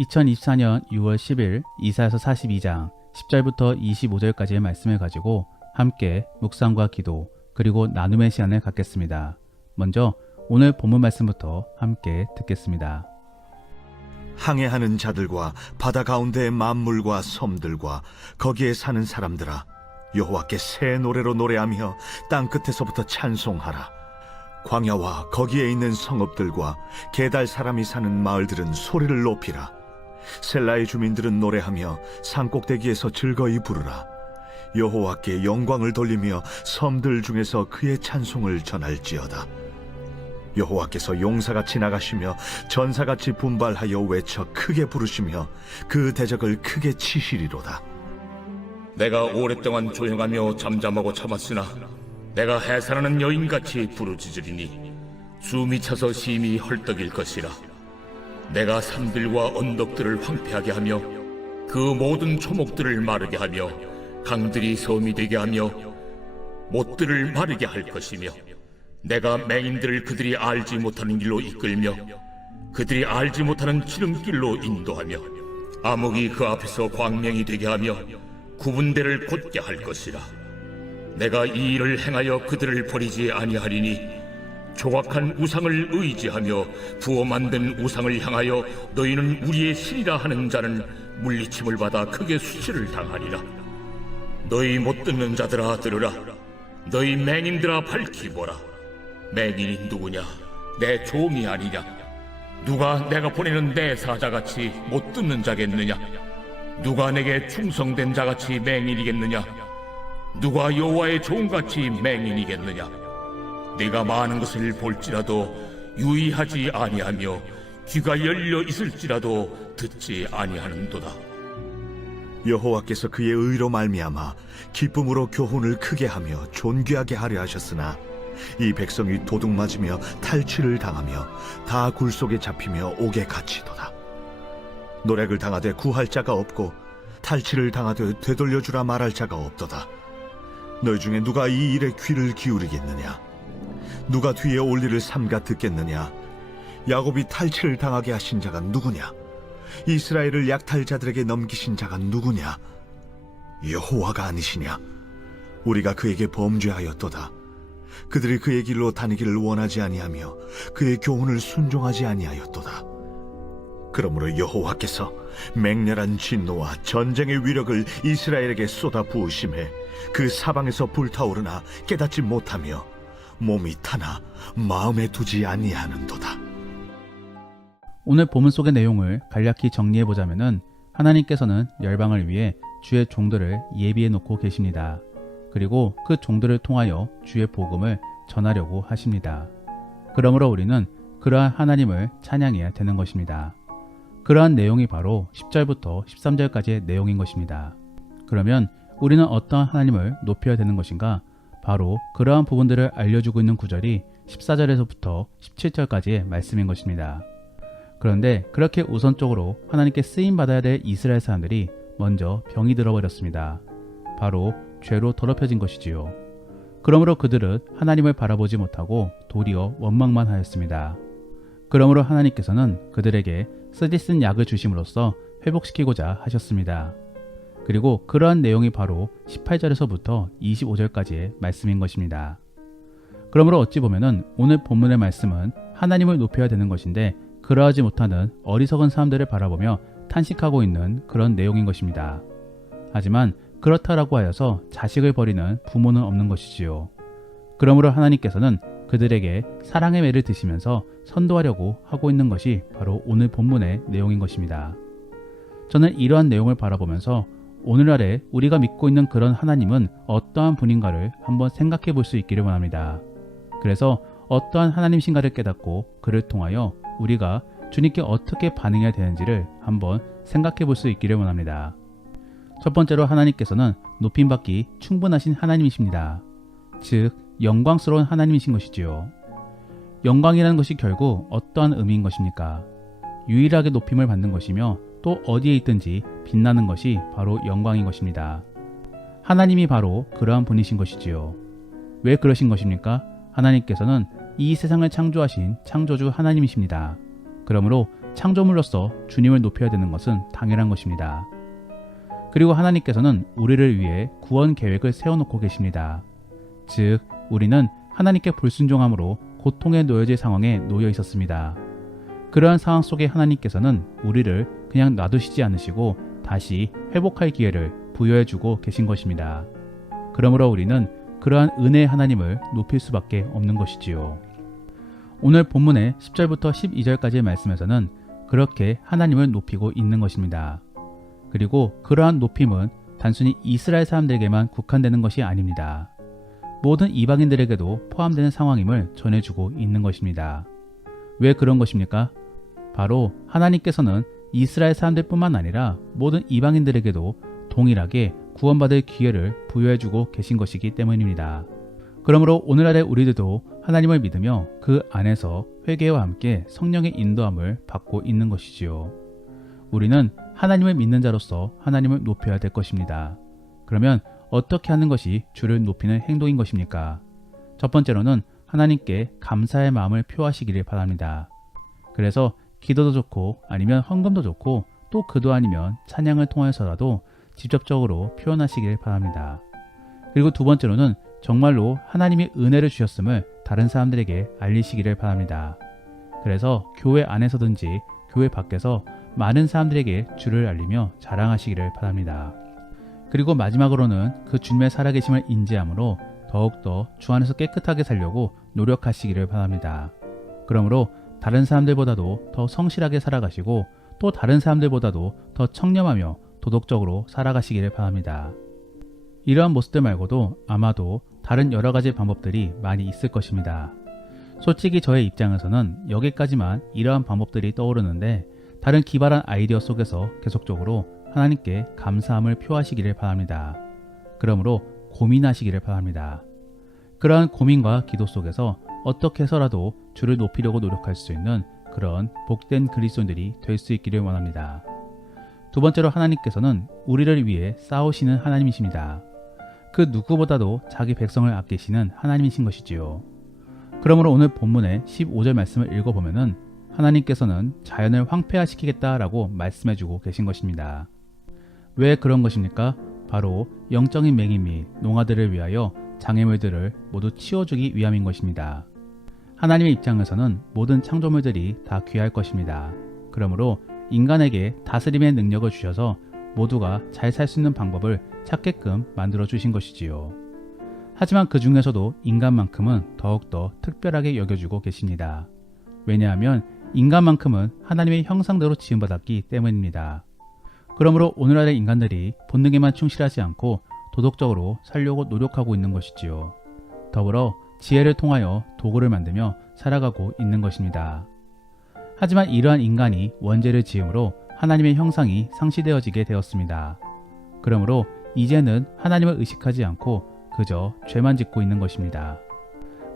2024년 6월 10일 이사야서 42장 10절부터 25절까지의 말씀을 가지고 함께 묵상과 기도 그리고 나눔의 시간을 갖겠습니다. 먼저 오늘 본문 말씀부터 함께 듣겠습니다. 항해하는 자들과 바다 가운데의 만물과 섬들과 거기에 사는 사람들아, 여호와께 새 노래로 노래하며 땅 끝에서부터 찬송하라. 광야와 거기에 있는 성읍들과 게달 사람이 사는 마을들은 소리를 높이라. 셀라의 주민들은 노래하며 산꼭대기에서 즐거이 부르라. 여호와께 영광을 돌리며 섬들 중에서 그의 찬송을 전할지어다. 여호와께서 용사같이 나가시며 전사같이 분발하여 외쳐 크게 부르시며 그 대적을 크게 치시리로다. 내가 오랫동안 조용하며 잠잠하고 참았으나 내가 해산하는 여인같이 부르짖으리니 숨이 차서 심히 헐떡일 것이라. 내가 산들과 언덕들을 황폐하게 하며 그 모든 초목들을 마르게 하며 강들이 섬이 되게 하며 못들을 마르게 할 것이며, 내가 맹인들을 그들이 알지 못하는 길로 이끌며 그들이 알지 못하는 지름길로 인도하며 암흑이 그 앞에서 광명이 되게 하며 구분대를 곧게 할 것이라. 내가 이 일을 행하여 그들을 버리지 아니하리니 조각한 우상을 의지하며 부어 만든 우상을 향하여 너희는 우리의 신이라 하는 자는 물리침을 받아 크게 수치를 당하리라. 너희 못 듣는 자들아 들으라. 너희 맹인들아 밝히 보라. 맹인이 누구냐? 내 종이 아니냐? 누가 내가 보내는 내 사자같이 못 듣는 자겠느냐? 누가 내게 충성된 자같이 맹인이겠느냐? 누가 여호와의 종같이 맹인이겠느냐? 내가 많은 것을 볼지라도 유의하지 아니하며 귀가 열려 있을지라도 듣지 아니하는도다. 여호와께서 그의 의로 말미암아 기쁨으로 교훈을 크게 하며 존귀하게 하려 하셨으나 이 백성이 도둑맞으며 탈취를 당하며 다 굴속에 잡히며 옥에 갇히도다. 노략을 당하되 구할 자가 없고 탈취를 당하되 되돌려주라 말할 자가 없도다. 너희 중에 누가 이 일에 귀를 기울이겠느냐? 누가 뒤에 올 일을 삼가 듣겠느냐? 야곱이 탈취를 당하게 하신 자가 누구냐? 이스라엘을 약탈자들에게 넘기신 자가 누구냐? 여호와가 아니시냐? 우리가 그에게 범죄하였도다. 그들이 그의 길로 다니기를 원하지 아니하며 그의 교훈을 순종하지 아니하였도다. 그러므로 여호와께서 맹렬한 진노와 전쟁의 위력을 이스라엘에게 쏟아 부으심에 그 사방에서 불타오르나 깨닫지 못하며 몸이 타나 마음에 두지 아니하는도다. 오늘 본문 속의 내용을 간략히 정리해보자면은 하나님께서는 열방을 위해 주의 종들을 예비해 놓고 계십니다. 그리고 그 종들을 통하여 주의 복음을 전하려고 하십니다. 그러므로 우리는 그러한 하나님을 찬양해야 되는 것입니다. 그러한 내용이 바로 10절부터 13절까지의 내용인 것입니다. 그러면 우리는 어떠한 하나님을 높여야 되는 것인가? 바로 그러한 부분들을 알려주고 있는 구절이 14절에서부터 17절까지의 말씀인 것입니다. 그런데 그렇게 우선적으로 하나님께 쓰임받아야 될 이스라엘 사람들이 먼저 병이 들어버렸습니다. 바로 죄로 더럽혀진 것이지요. 그러므로 그들은 하나님을 바라보지 못하고 도리어 원망만 하였습니다. 그러므로 하나님께서는 그들에게 쓰디쓴 약을 주심으로써 회복시키고자 하셨습니다. 그리고 그러한 내용이 바로 18절에서부터 25절까지의 말씀인 것입니다. 그러므로 어찌 보면은 오늘 본문의 말씀은 하나님을 높여야 되는 것인데 그러하지 못하는 어리석은 사람들을 바라보며 탄식하고 있는 그런 내용인 것입니다. 하지만 그렇다라고 하여서 자식을 버리는 부모는 없는 것이지요. 그러므로 하나님께서는 그들에게 사랑의 매를 드시면서 선도하려고 하고 있는 것이 바로 오늘 본문의 내용인 것입니다. 저는 이러한 내용을 바라보면서 오늘날에 우리가 믿고 있는 그런 하나님은 어떠한 분인가를 한번 생각해 볼 수 있기를 원합니다. 그래서 어떠한 하나님신가를 깨닫고 그를 통하여 우리가 주님께 어떻게 반응해야 되는지를 한번 생각해 볼 수 있기를 원합니다. 첫 번째로 하나님께서는 높임받기 충분하신 하나님이십니다. 즉 영광스러운 하나님이신 것이지요. 영광이라는 것이 결국 어떠한 의미인 것입니까? 유일하게 높임을 받는 것이며 또 어디에 있든지 빛나는 것이 바로 영광인 것입니다. 하나님이 바로 그러한 분이신 것이지요. 왜 그러신 것입니까? 하나님께서는 이 세상을 창조하신 창조주 하나님이십니다. 그러므로 창조물로서 주님을 높여야 되는 것은 당연한 것입니다. 그리고 하나님께서는 우리를 위해 구원 계획을 세워놓고 계십니다. 즉, 우리는 하나님께 불순종함으로 고통에 놓여질 상황에 놓여 있었습니다. 그러한 상황 속에 하나님께서는 우리를 그냥 놔두시지 않으시고 다시 회복할 기회를 부여해주고 계신 것입니다. 그러므로 우리는 그러한 은혜의 하나님을 높일 수밖에 없는 것이지요. 오늘 본문의 10절부터 12절까지의 말씀에서는 그렇게 하나님을 높이고 있는 것입니다. 그리고 그러한 높임은 단순히 이스라엘 사람들에게만 국한되는 것이 아닙니다. 모든 이방인들에게도 포함되는 상황임을 전해주고 있는 것입니다. 왜 그런 것입니까? 바로 하나님께서는 이스라엘 사람들뿐만 아니라 모든 이방인들에게도 동일하게 구원받을 기회를 부여해주고 계신 것이기 때문입니다. 그러므로 오늘날의 우리들도 하나님을 믿으며 그 안에서 회개와 함께 성령의 인도함을 받고 있는 것이지요. 우리는 하나님을 믿는 자로서 하나님을 높여야 될 것입니다. 그러면 어떻게 하는 것이 주를 높이는 행동인 것입니까? 첫 번째로는 하나님께 감사의 마음을 표하시기를 바랍니다. 그래서 기도도 좋고 아니면 헌금도 좋고 또 그도 아니면 찬양을 통해서라도 직접적으로 표현하시길 바랍니다. 그리고 두 번째로는 정말로 하나님이 은혜를 주셨음을 다른 사람들에게 알리시기를 바랍니다. 그래서 교회 안에서든지 교회 밖에서 많은 사람들에게 주를 알리며 자랑하시기를 바랍니다. 그리고 마지막으로는 그 주님의 살아계심을 인지함으로 더욱더 주 안에서 깨끗하게 살려고 노력하시기를 바랍니다. 그러므로 다른 사람들보다도 더 성실하게 살아가시고 또 다른 사람들보다도 더 청렴하며 도덕적으로 살아가시기를 바랍니다. 이러한 모습들 말고도 아마도 다른 여러 가지 방법들이 많이 있을 것입니다. 솔직히 저의 입장에서는 여기까지만 이러한 방법들이 떠오르는데 다른 기발한 아이디어 속에서 계속적으로 하나님께 감사함을 표하시기를 바랍니다. 그러므로 고민하시기를 바랍니다. 그러한 고민과 기도 속에서 어떻게 해서라도 주를 높이려고 노력할 수 있는 그런 복된 그리스도인들이 될 수 있기를 원합니다. 두 번째로 하나님께서는 우리를 위해 싸우시는 하나님이십니다. 그 누구보다도 자기 백성을 아끼시는 하나님이신 것이지요. 그러므로 오늘 본문의 15절 말씀을 읽어보면은 하나님께서는 자연을 황폐화시키겠다라고 말씀해주고 계신 것입니다. 왜 그런 것입니까? 바로 영적인 맹인 및 농아들을 위하여 장애물들을 모두 치워주기 위함인 것입니다. 하나님의 입장에서는 모든 창조물들이 다 귀할 것입니다. 그러므로 인간에게 다스림의 능력을 주셔서 모두가 잘 살 수 있는 방법을 찾게끔 만들어 주신 것이지요. 하지만 그 중에서도 인간만큼은 더욱더 특별하게 여겨주고 계십니다. 왜냐하면 인간만큼은 하나님의 형상대로 지음받았기 때문입니다. 그러므로 오늘날의 인간들이 본능에만 충실하지 않고 도덕적으로 살려고 노력하고 있는 것이지요. 더불어 지혜를 통하여 도구를 만들며 살아가고 있는 것입니다. 하지만 이러한 인간이 원죄를 지음으로 하나님의 형상이 상실되어지게 되었습니다. 그러므로 이제는 하나님을 의식하지 않고 그저 죄만 짓고 있는 것입니다.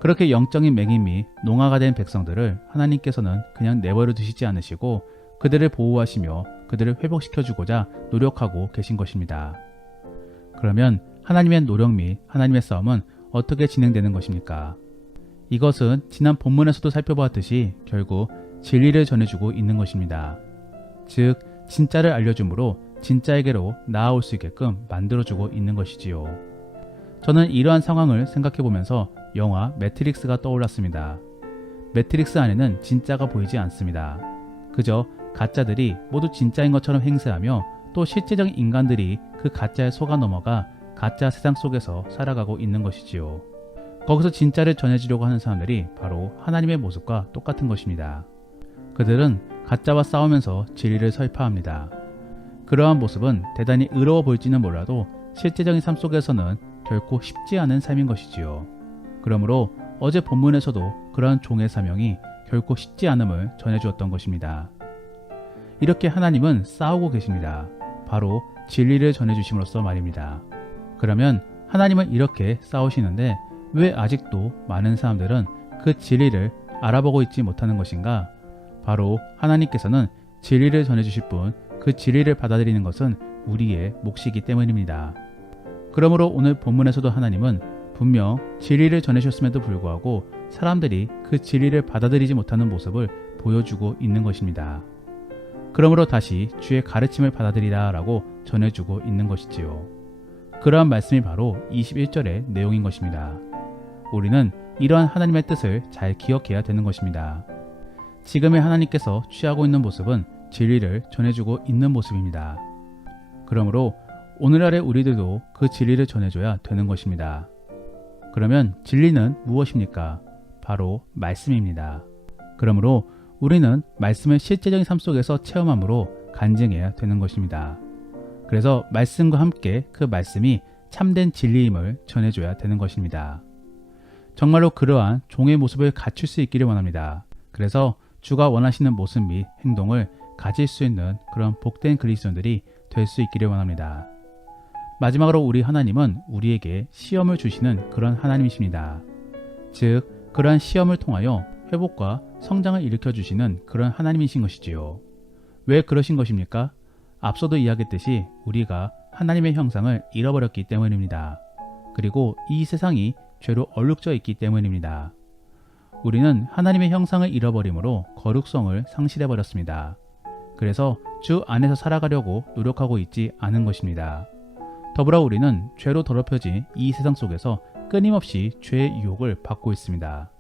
그렇게 영적인 맹인 및 농아가 된 백성들을 하나님께서는 그냥 내버려 두시지 않으시고 그들을 보호하시며 그들을 회복시켜주고자 노력하고 계신 것입니다. 그러면 하나님의 노력 및 하나님의 싸움은 어떻게 진행되는 것입니까? 이것은 지난 본문에서도 살펴보았듯이 결국 진리를 전해주고 있는 것입니다. 즉 진짜를 알려주므로 진짜에게로 나아올 수 있게끔 만들어주고 있는 것이지요. 저는 이러한 상황을 생각해보면서 영화 매트릭스가 떠올랐습니다. 매트릭스 안에는 진짜가 보이지 않습니다. 그저 가짜들이 모두 진짜인 것처럼 행세하며 또 실제적인 인간들이 그 가짜에 속아 넘어가 가짜 세상 속에서 살아가고 있는 것이지요. 거기서 진짜를 전해주려고 하는 사람들이 바로 하나님의 모습과 똑같은 것입니다. 그들은 가짜와 싸우면서 진리를 설파합니다. 그러한 모습은 대단히 의로워 보일지는 몰라도 실제적인 삶 속에서는 결코 쉽지 않은 삶인 것이지요. 그러므로 어제 본문에서도 그러한 종의 사명이 결코 쉽지 않음을 전해주었던 것입니다. 이렇게 하나님은 싸우고 계십니다. 바로 진리를 전해주심으로써 말입니다. 그러면 하나님은 이렇게 싸우시는데 왜 아직도 많은 사람들은 그 진리를 알아보고 있지 못하는 것인가? 바로 하나님께서는 진리를 전해주실 뿐 그 진리를 받아들이는 것은 우리의 몫이기 때문입니다. 그러므로 오늘 본문에서도 하나님은 분명 진리를 전해주셨음에도 불구하고 사람들이 그 진리를 받아들이지 못하는 모습을 보여주고 있는 것입니다. 그러므로 다시 주의 가르침을 받아들이라 라고 전해주고 있는 것이지요. 그러한 말씀이 바로 21절의 내용인 것입니다. 우리는 이러한 하나님의 뜻을 잘 기억해야 되는 것입니다. 지금의 하나님께서 취하고 있는 모습은 진리를 전해주고 있는 모습입니다. 그러므로 오늘날의 우리들도 그 진리를 전해줘야 되는 것입니다. 그러면 진리는 무엇입니까? 바로 말씀입니다. 그러므로 우리는 말씀을 실제적인 삶 속에서 체험함으로 간증해야 되는 것입니다. 그래서 말씀과 함께 그 말씀이 참된 진리임을 전해줘야 되는 것입니다. 정말로 그러한 종의 모습을 갖출 수 있기를 원합니다. 그래서 주가 원하시는 모습 및 행동을 가질 수 있는 그런 복된 그리스도인들이 될 수 있기를 원합니다. 마지막으로 우리 하나님은 우리에게 시험을 주시는 그런 하나님이십니다. 즉 그러한 시험을 통하여 회복과 성장을 일으켜 주시는 그런 하나님이신 것이지요. 왜 그러신 것입니까? 앞서도 이야기했듯이 우리가 하나님의 형상을 잃어버렸기 때문입니다. 그리고 이 세상이 죄로 얼룩져 있기 때문입니다. 우리는 하나님의 형상을 잃어버림으로 거룩성을 상실해버렸습니다. 그래서 주 안에서 살아가려고 노력하고 있지 않은 것입니다. 더불어 우리는 죄로 더럽혀진 이 세상 속에서 끊임없이 죄의 유혹을 받고 있습니다.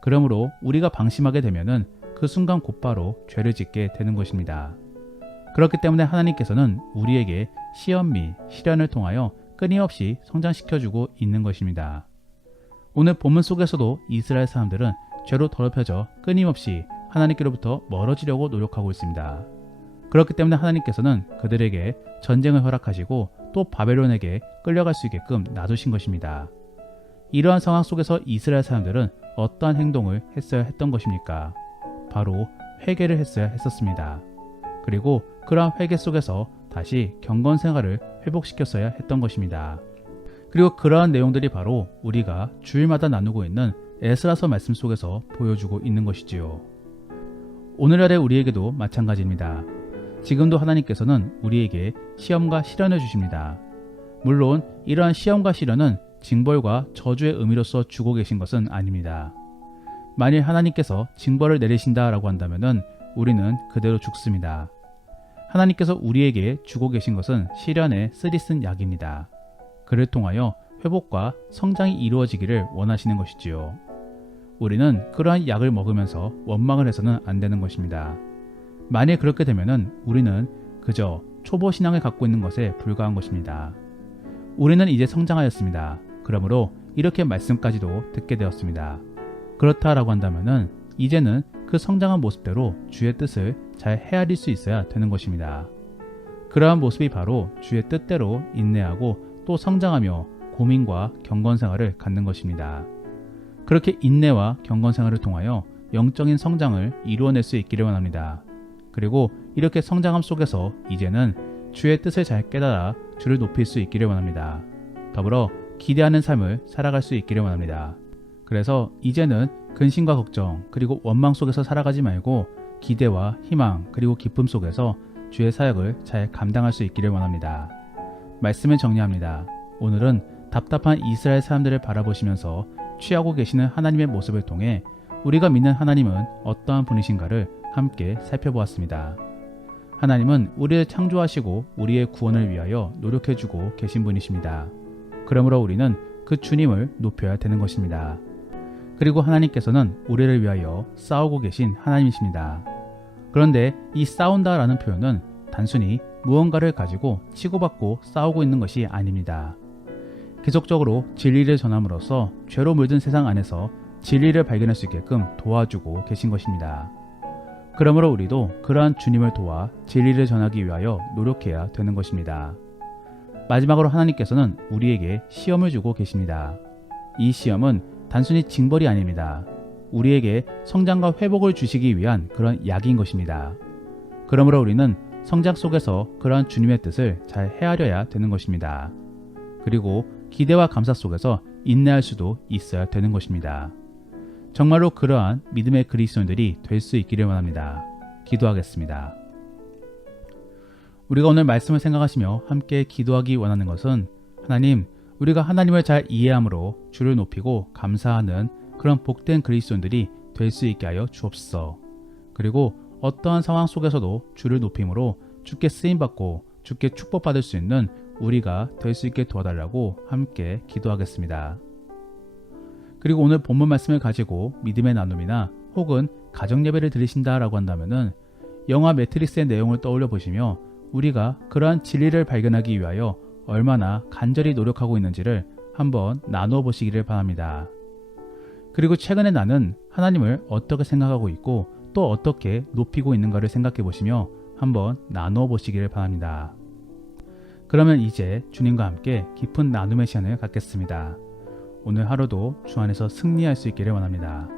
그러므로 우리가 방심하게 되면은 그 순간 곧바로 죄를 짓게 되는 것입니다. 그렇기 때문에 하나님께서는 우리에게 시험 및 시련을 통하여 끊임없이 성장시켜주고 있는 것입니다. 오늘 본문 속에서도 이스라엘 사람들은 죄로 더럽혀져 끊임없이 하나님께로부터 멀어지려고 노력하고 있습니다. 그렇기 때문에 하나님께서는 그들에게 전쟁을 허락하시고 또 바벨론에게 끌려갈 수 있게끔 놔두신 것입니다. 이러한 상황 속에서 이스라엘 사람들은 어떠한 행동을 했어야 했던 것입니까? 바로 회개를 했어야 했었습니다. 그리고 그러한 회개 속에서 다시 경건 생활을 회복시켰어야 했던 것입니다. 그리고 그러한 내용들이 바로 우리가 주일마다 나누고 있는 에스라서 말씀 속에서 보여주고 있는 것이지요. 오늘날의 우리에게도 마찬가지입니다. 지금도 하나님께서는 우리에게 시험과 시련을 주십니다. 물론 이러한 시험과 시련은 징벌과 저주의 의미로서 주고 계신 것은 아닙니다. 만일 하나님께서 징벌을 내리신다라고 한다면 우리는 그대로 죽습니다. 하나님께서 우리에게 주고 계신 것은 시련에 쓰리쓴 약입니다. 그를 통하여 회복과 성장이 이루어지기를 원하시는 것이지요. 우리는 그러한 약을 먹으면서 원망을 해서는 안 되는 것입니다. 만일 그렇게 되면 우리는 그저 초보 신앙을 갖고 있는 것에 불과한 것입니다. 우리는 이제 성장하였습니다. 그러므로 이렇게 말씀까지도 듣게 되었습니다. 그렇다라고 한다면 이제는 그 성장한 모습대로 주의 뜻을 잘 헤아릴 수 있어야 되는 것입니다. 그러한 모습이 바로 주의 뜻대로 인내하고 또 성장하며 고민과 경건 생활을 갖는 것입니다. 그렇게 인내와 경건 생활을 통하여 영적인 성장을 이루어낼 수 있기를 원합니다. 그리고 이렇게 성장함 속에서 이제는 주의 뜻을 잘 깨달아 주를 높일 수 있기를 원합니다. 더불어 기대하는 삶을 살아갈 수 있기를 원합니다. 그래서 이제는 근심과 걱정 그리고 원망 속에서 살아가지 말고 기대와 희망 그리고 기쁨 속에서 주의 사역을 잘 감당할 수 있기를 원합니다. 말씀을 정리합니다. 오늘은 답답한 이스라엘 사람들을 바라보시면서 취하고 계시는 하나님의 모습을 통해 우리가 믿는 하나님은 어떠한 분이신가를 함께 살펴보았습니다. 하나님은 우리를 창조하시고 우리의 구원을 위하여 노력해주고 계신 분이십니다. 그러므로 우리는 그 주님을 높여야 되는 것입니다. 그리고 하나님께서는 우리를 위하여 싸우고 계신 하나님이십니다. 그런데 이 싸운다라는 표현은 단순히 무언가를 가지고 치고받고 싸우고 있는 것이 아닙니다. 계속적으로 진리를 전함으로써 죄로 물든 세상 안에서 진리를 발견할 수 있게끔 도와주고 계신 것입니다. 그러므로 우리도 그러한 주님을 도와 진리를 전하기 위하여 노력해야 되는 것입니다. 마지막으로 하나님께서는 우리에게 시험을 주고 계십니다. 이 시험은 단순히 징벌이 아닙니다. 우리에게 성장과 회복을 주시기 위한 그런 약인 것입니다. 그러므로 우리는 성장 속에서 그러한 주님의 뜻을 잘 헤아려야 되는 것입니다. 그리고 기대와 감사 속에서 인내할 수도 있어야 되는 것입니다. 정말로 그러한 믿음의 그리스도인들이 될 수 있기를 원합니다. 기도하겠습니다. 우리가 오늘 말씀을 생각하시며 함께 기도하기 원하는 것은 하나님, 우리가 하나님을 잘 이해함으로 주를 높이고 감사하는 그런 복된 그리스도인들이 될 수 있게 하여 주옵소서. 그리고 어떠한 상황 속에서도 주를 높임으로 주께 쓰임받고 주께 축복받을 수 있는 우리가 될 수 있게 도와달라고 함께 기도하겠습니다. 그리고 오늘 본문 말씀을 가지고 믿음의 나눔이나 혹은 가정예배를 드리신다라고 한다면은 영화 매트릭스의 내용을 떠올려 보시며 우리가 그러한 진리를 발견하기 위하여 얼마나 간절히 노력하고 있는지를 한번 나누어 보시기를 바랍니다. 그리고 최근에 나는 하나님을 어떻게 생각하고 있고 또 어떻게 높이고 있는가를 생각해 보시며 한번 나누어 보시기를 바랍니다. 그러면 이제 주님과 함께 깊은 나눔의 시간을 갖겠습니다. 오늘 하루도 주 안에서 승리할 수 있기를 원합니다.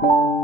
주